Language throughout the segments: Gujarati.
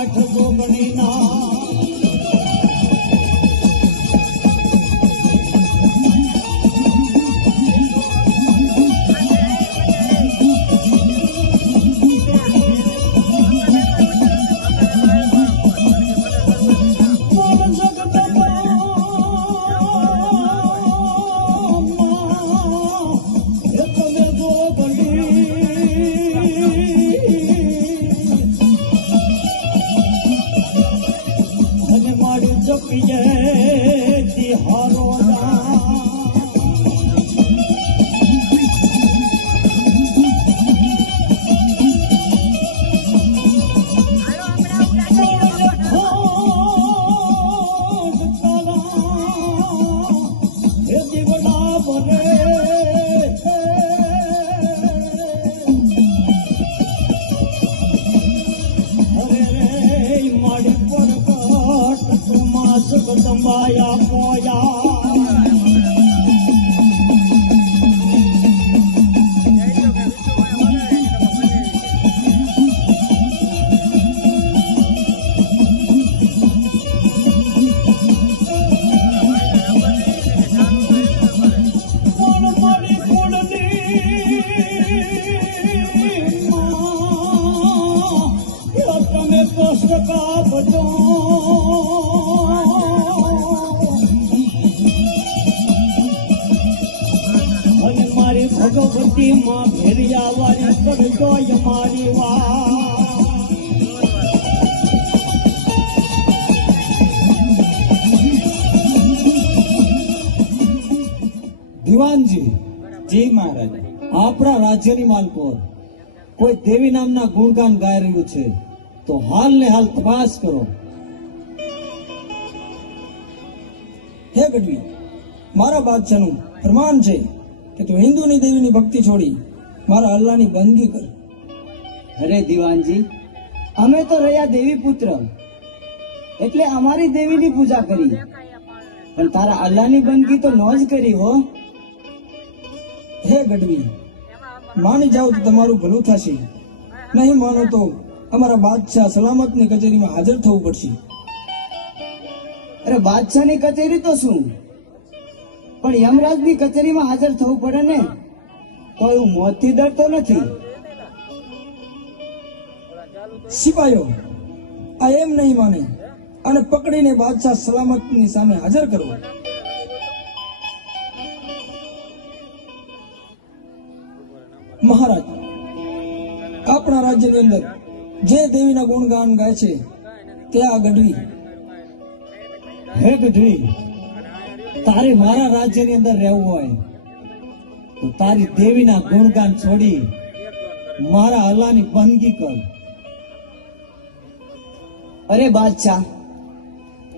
આઠ જોગણી ના સંભાયા પોયા તમે કષ્ટ કાપજો ભગવતી માં ભેરિયા વાળી કરજો મારી દીવાનજી જી મહારાજ આપણા રાજ્યની માલકોર કોઈ દેવી નામના ગુણગાન ગાઈ રહ્યું છે તો હાલ ને હાલ તપાસ કરો. હે ગઢવી, મારા બાદશાહનું ફરમાન છે કે તું હિન્દુની દેવીની ભક્તિ છોડી મારા અલ્લાહની બંદગી કર. અરે દીવાનજી, અમે તો રહ્યા દેવી પુત્ર એટલે અમારી દેવીની પૂજા કરી, પણ તારા અલ્લાહની બંદગી તો ન જ કરી હો. હે ગઢવી, માની જાઓ તો તમારું ભલું થશે, નહીં માનો તો અમારા બાદશાહ સલામતની કચેરીમાં હાજર થવું પડશે. અરે બાદશાહની કચેરી તો શું, પણ યમરાજની કચેરીમાં હાજર થવું પડે ને. કોઈ હું મોતથી ડરતો નથી. સિપાહીઓ આ એમ નહીં માને અને પકડીને બાદશાહ સલામતની સામે હાજર કરવો. મહારાજ, આપણા રાજ્યની અંદર જે દેવીના ગુણગાન ગાય છે તે આ ગઢવી. હે ગઢવી, તારે મારા રાજ્યની અંદર રહેવું હોય તો તારી દેવીના ગુણગાન છોડી મારા અલ્લાહની બંદગી કર. અરે બાદશાહ,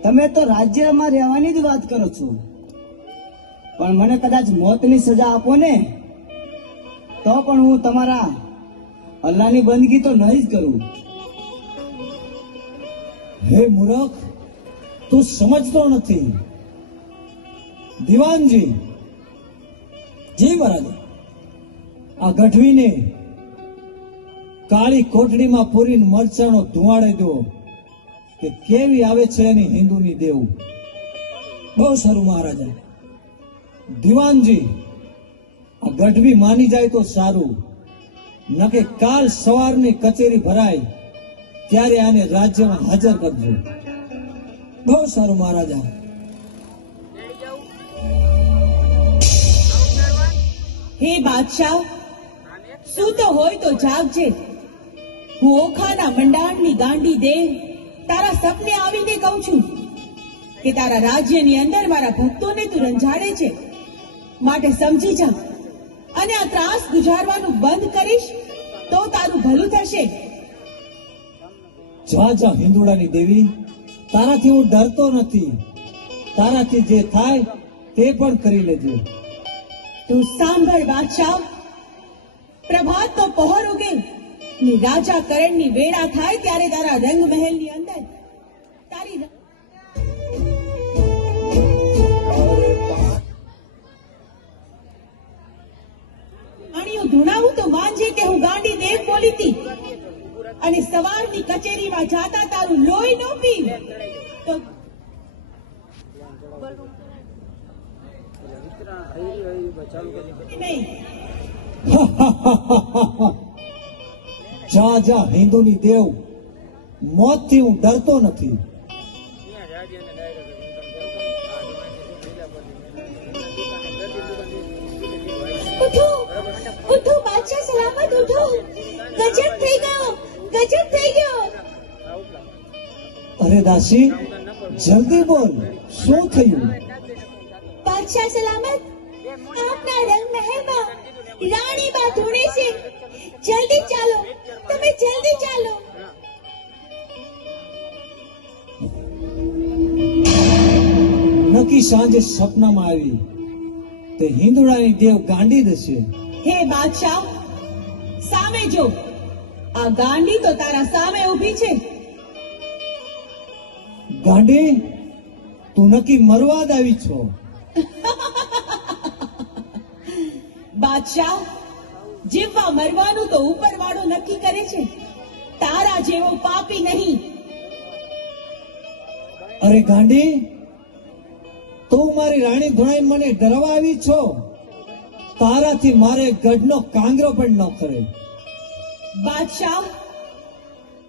તમે તો રાજ્યમાં રહેવાની જ વાત કરો છો, પણ મને કદાચ મોતની સજા આપો ને તો પણ હું તમારા અલ્લાહની બંદગી તો નહીં જ કરું. હે મૂર્ખ, તું સમજતો નથી. દીવાનજી જી મહારાજ, આ ગઢવીને કાળી કોટડીમાં પૂરીને મરચાનો ધુવાડે દો કે કેવી આવે છે એની હિન્દુની દેવું. બહુ સારું મહારાજા. દીવાનજી, આ ગઢવી માની જાય તો સારું, નકે કાલ સવારની કચેરી ભરાય ત્યારે આને રાજ્યમાં હાજર કરજો. બહુ સારું મહારાજા. હે બાદશાહ, સૂતો હોય તો જાગજે. હું ઓખાના મંડાણની ગાંડી દેવ તારા સપને આવીને કહું છું કે તારા રાજ્યની અંદર મારા ભક્તોને તું રંજાડે છે, માટે સમજી જા અને આ ત્રાસ ગુજારવાનું બંધ કરીશ તો તારું ભલું થશે. જા જા હિંદુડાની દેવી, તારાથી હું ડરતો નથી. તારાથી જે થાય તે પણ કરી લેજો. તું સાંભળ બાદશાહ, પ્રભાત તો પહોર ઉગે ને રાજા કરણની વેળા થાય ત્યારે તારા રંગમહેલની અંદર તારી અણિયું ધૂણાવું તો માનજે કે હું ગાંડી દેવ બોલી હતી. અને સવારની કચેરીમાં જાતા તારું લોહી ન પી તો નહીં. જા જા હિન્દુની દેવ, મોતથી હું ડરતો નથી. ઉઠો ઉઠો બાદશાહ સલામત ઉઠો. ગજબ થઈ ગયો, ગજબ થઈ ગયો. અરે દાસી, જલ્દી બોલ, શું થયું? બાદશાહ સલામત, આપના રંગ મહેલમાં રાણીબા ધૂણે છે. જલ્દી ચાલો, તમે જલ્દી ચાલો. નક્કી સાંજે સપનામાં આવી તે હિંદુડાની દેવ ગાંડી દશે. હે બાદશાહ, સામે જો. આ ગાંડી તો તારા સામે ઊભી છે. ગાંડી, તું નક્કી મરવા જ આવી છો. બાદશાહ, જીવવા મરવાનું તો ઉપરવાળો નક્કી કરે છે, તારા જેવો પાપી નહીં. અરે ગાંડી, તું મારી રાણી ધોણાઈ મને ડરવા આવી છો. તારાથી મારે ગઢનો કાંગરો પણ ન કરે. બાદશાહ,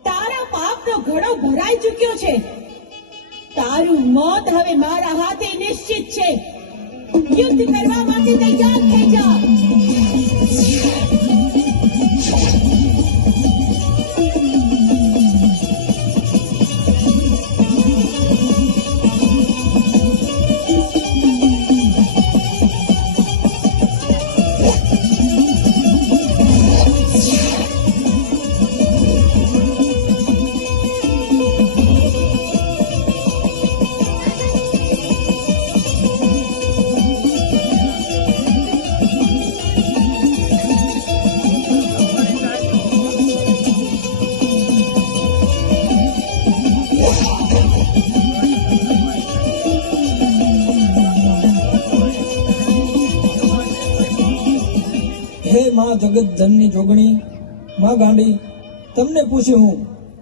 તારા પાપનો ઘડો ભરાઈ ચૂક્યો છે. તારું મોત હવે મારા હાથે નિશ્ચિત છે. યુદ્ધ કરવા માટે તૈયાર થઈ જા. હે માં જગત જનની જોગણી, માં ગાંડી, તમને પૂછ્યું હું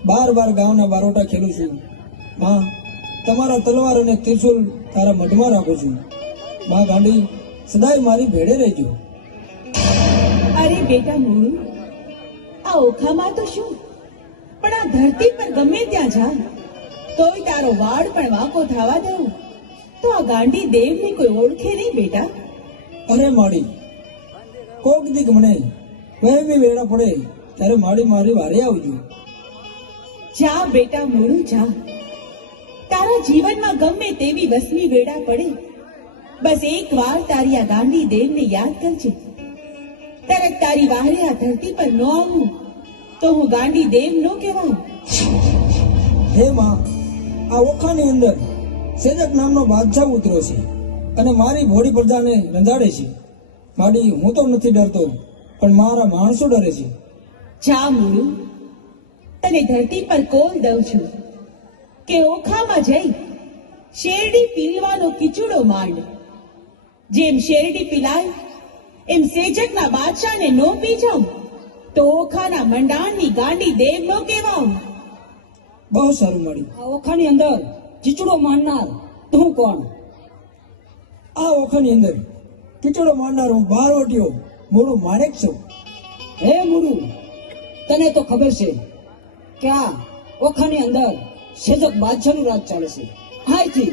બાર ગામના બારોટા ખેલું છું. માં, તમારા તલવાર અને ત્રિશુલ તારા મઢમાં રાખું છું. માં ગાંડી, સદાય મારી ભેડે રહેજો. અરે બેટા મોરું, આ ઓખામાં તો શું, પણ આ ધરતી પર ગમે ત્યાં જા તોય તારો વાળ પણ વાંકો થવા દઉં તો આ ગાંડી દેવની કોઈ ઓળખે નહીં બેટા. અરે માડી, કોક દીક મને વહેમી વેળા પડે ત્યારે માડી મારી વારે આવજો. જા બેટા મોરું જા. તારા જીવનમાં ગમે તેવી વસમી વેળા પડે, બસ એક વાર તારી આ ગાંડી દેવને યાદ કરજે. તરત તારી વારે આ ધરતી પર ન આવું તો હું ગાંડી દેવ નો કહેવાઉં. હે માં, આ ઓખાની અંદર સેજક નામનો બાદશાહ ઉતર્યો છે અને મારી ભોળી પ્રજાને રંધાડે છે. માડી, હું તો નથી ડરતો, પણ મારા માણસો ડરે છે. જા મુરુ, તને ધરતી પર કોલ દઉં છું કે ઓખામાં જઈ શેરડી પીલવાનો કિચડો માંડ. જેમ શેરડી પીલાય એમ સેજકના બાદશાહને નો પી જાઉં તો ઓખાના મંડાણની ગાંડી દેવ નો કહેવાઉં. બહુ સારું માડી. આ ઓખાની અંદર ચીચડો મારનાર તું કોણ? આ ઓખાની અંદર કીચડો મારનાર હું બારવટીયો મોડું માણેક છું. હે મુરુ, તને તો ખબર છે કે આ ઓખાની અંદર સેજક બાદશાહનું રાજ ચાલે છે. અહીંથી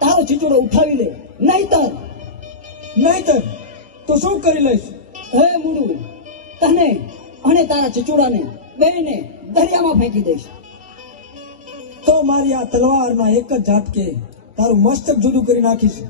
તારો ચીચડો ઉઠાવી લે, નહીતર તો શું કરી લઈશ? હે મુરુ, તને અને તારા ચીચડાને બેને દરિયામાં ફેંકી દઈશ. તો મારી આ તલવારના એક જ ઝાટકે તારું મસ્તક જુદું કરી નાખીશ.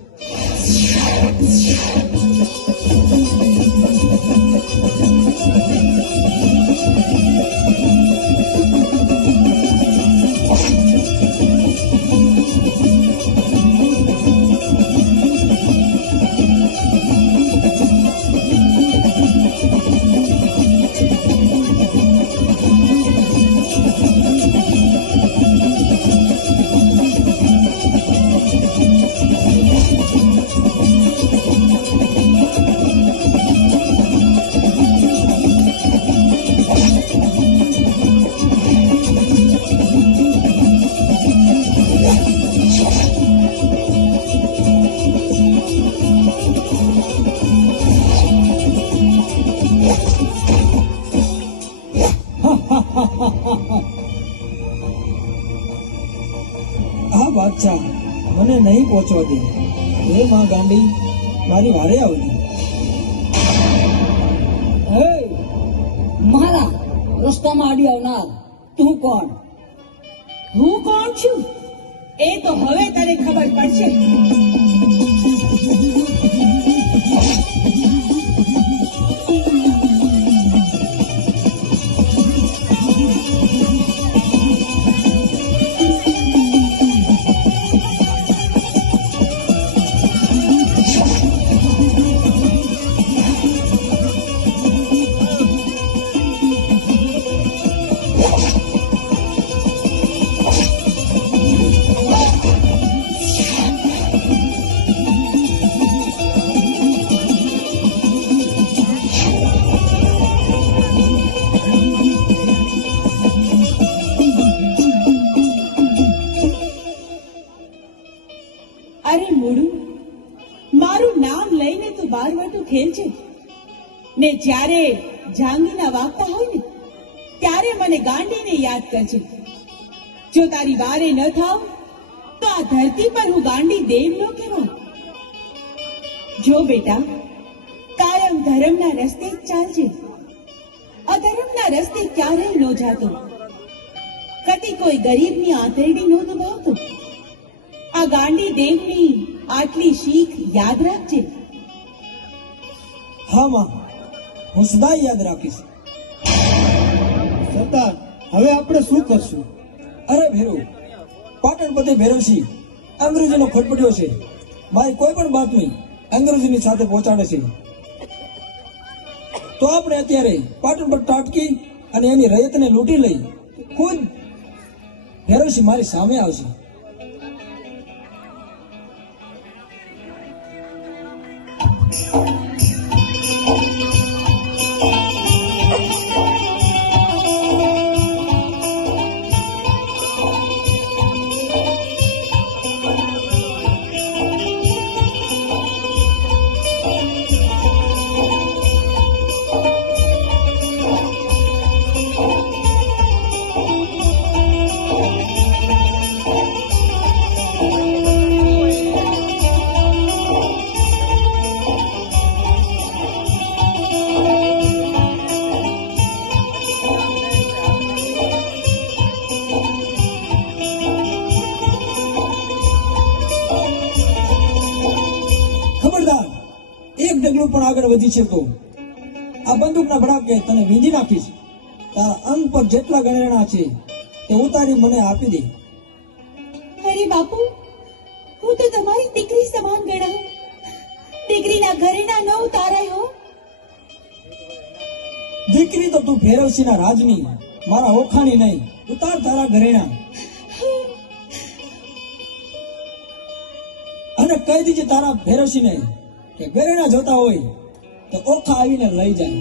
અચ્છા, મને નહીં પહોંચવા દે. હે માં ગાંડી, મારી વારે આવજો. હે મારા રસ્તામાં આડી આવનાર તું કોણ? હું કોણ છું એ તો હવે તને ખબર પડશે. અરે મૂળું, મારું નામ લઈને તું બારવટું ખેલજે ને જ્યારે જાંગીના વાગતા હોય ને ત્યારે મને ગાંડીને યાદ કરજે. જો તારી વારે ન થાવ તો આ ધરતી પર હું ગાંડી દેવ ન કહેવાઉં. જો બેટા, કાયમ ધર્મના રસ્તે જ ચાલજે. અધર્મના રસ્તે ક્યારેય ન જાતો. કદી કોઈ ગરીબની આંતરડી ન દબાવતો. આ ગાંડી દેવની આટલી શીખ યાદ રાખજે. હા માં, હું સદા યાદ રાખીશ. સરદાર, હવે આપણે શું કરશું? અરે ભેરુ, પાટણ પતે ભેરવસિંહ અંગ્રેજીનો ખટપટ્યો છે. મારી કોઈ પણ બાતમી અંગ્રેજીની સાથે પહોંચાડે છે. તો આપણે અત્યારે પાટણ પર ટાટકી અને એની રયતને લૂંટી લઈ ખુદ ભેરવસિંહ મારી સામે આવશે. ખબરદાર, એક ડગલું પણ આગળ વધી છે તો આ બંદૂકના ભડાકે તને વીંધી નાખીશ. તારા અંગ પર જેટલા ગણેણા છે તે ઉતારી મને આપી દે. અરે બાપુ, હું તો તમારી દીકરી સમાન ગણાઉં. દીકરીના ઘરેણા ન ઉતારાય હો. દીકરી તો તું ભેરવસિંહના રાજની, મારા ઓખાની નહીં. ઉતાર તારા ઘરેણા અને કહી દીજે તારા ભેરવસિંહને કે ઘરેણા જોતા હોય તો ઓખા આવીને લઈ જાય.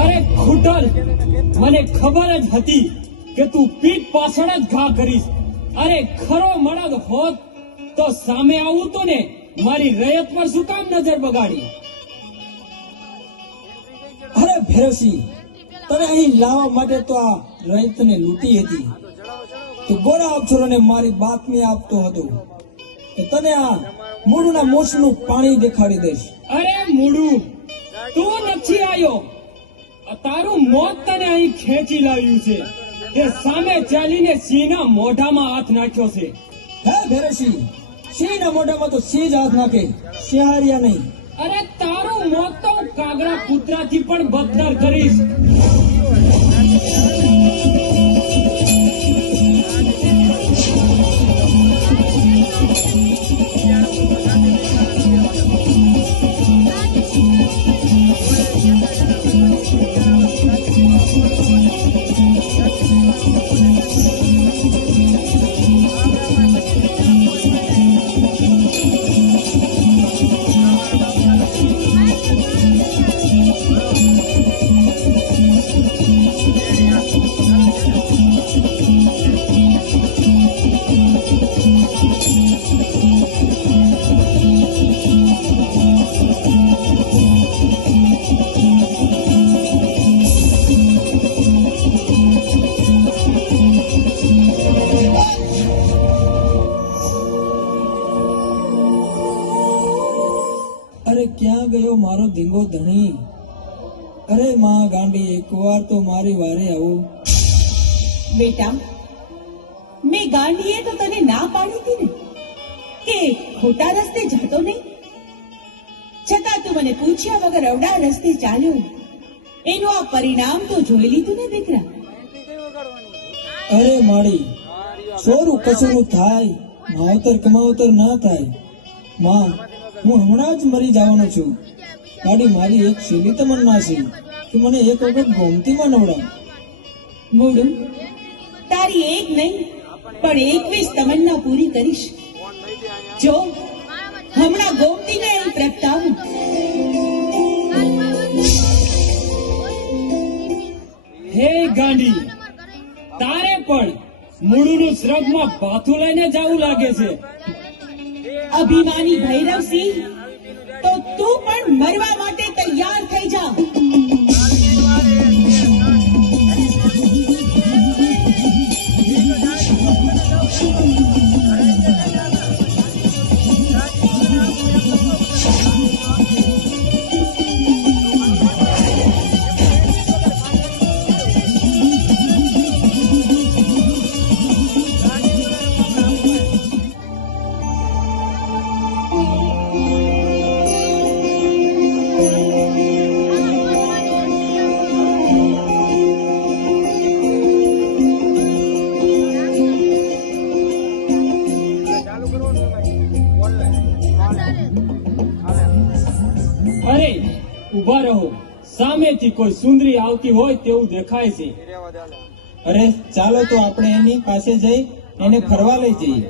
અરે ખૂટલ, મને ખબર જ હતી કે તું પીઠ પાછળ જ ઘા કરીશ. અરે ખરો મળદ હોત તો સામે આવું તો ને મારી રયત પર શું કામ નજર બગાડી? અરે ભેરવસિંહ, તને અહીં લાવવા માટે તો આ રયતને લૂંટી હતી. તું ગોરા અક્ષરોને મારી બાતમી આપતો હતો તો તને આ મૂળના મોસનું પાણી દેખાડી દઈશ. અરે મૂળું, તું નથી આવ્યો. તારું મોત તને અહીં ખેંચી લાવ્યું છે. તે સામે ચાલીને સિંહના મોઢામાં હાથ નાખ્યો છે. હે ભેરવસિંહ, સિંહના મોઢામાં તો સિંહ જ હાથ નાખે, શિહારિયા નહીં. અરે તારું મોત તો હું કાગડા કૂતરાથી પણ બદતર કરીશ. ગયો મારો ધીંગો ધણી. અરે માં ગાંડી, એકવાર તો મારી વારે આવો. બેટા, મેં ગાંડીએ તો તને ના પાડી હતી ને કે ખોટા રસ્તે જતો નહીં. છતાં તું મને પૂછ્યા વગર અવડા રસ્તે ચાલ્યો. એનું આ પરિણામ તો જોઈ લીધું ને દીકરા. અરે માળી, સોરું કસુરું થાય, માવતર કમાવતર ના થાય. માં, હું હમણાં જ મરી જવાનો છું. ગાડી મારી એક છેલ્લી તમન્ના છે કે મને એક વખત ગોમતીમાં નવડાવ. મોડું, તારી એક નહીં પણ 21 તમન્ના પૂરી કરીશ. જો હમણાં ગોમતીને અહીં પ્રગટાવું. હે ગાંડી, તારે પણ મૂળુનું શ્રગમાં ભાથું લઈને જાવું લાગે છે. અભિમાની ભૈરવસિંહ, તો તું પણ મરવા માટે તૈયાર થઈ જા. અરે ઉભા રહો, સામેથી કોઈ સુંદરી આવતી હોય તેવું દેખાય છે. અરે ચાલો તો આપણે એની પાસે જઈ એને ફરવા લઈ જઈએ.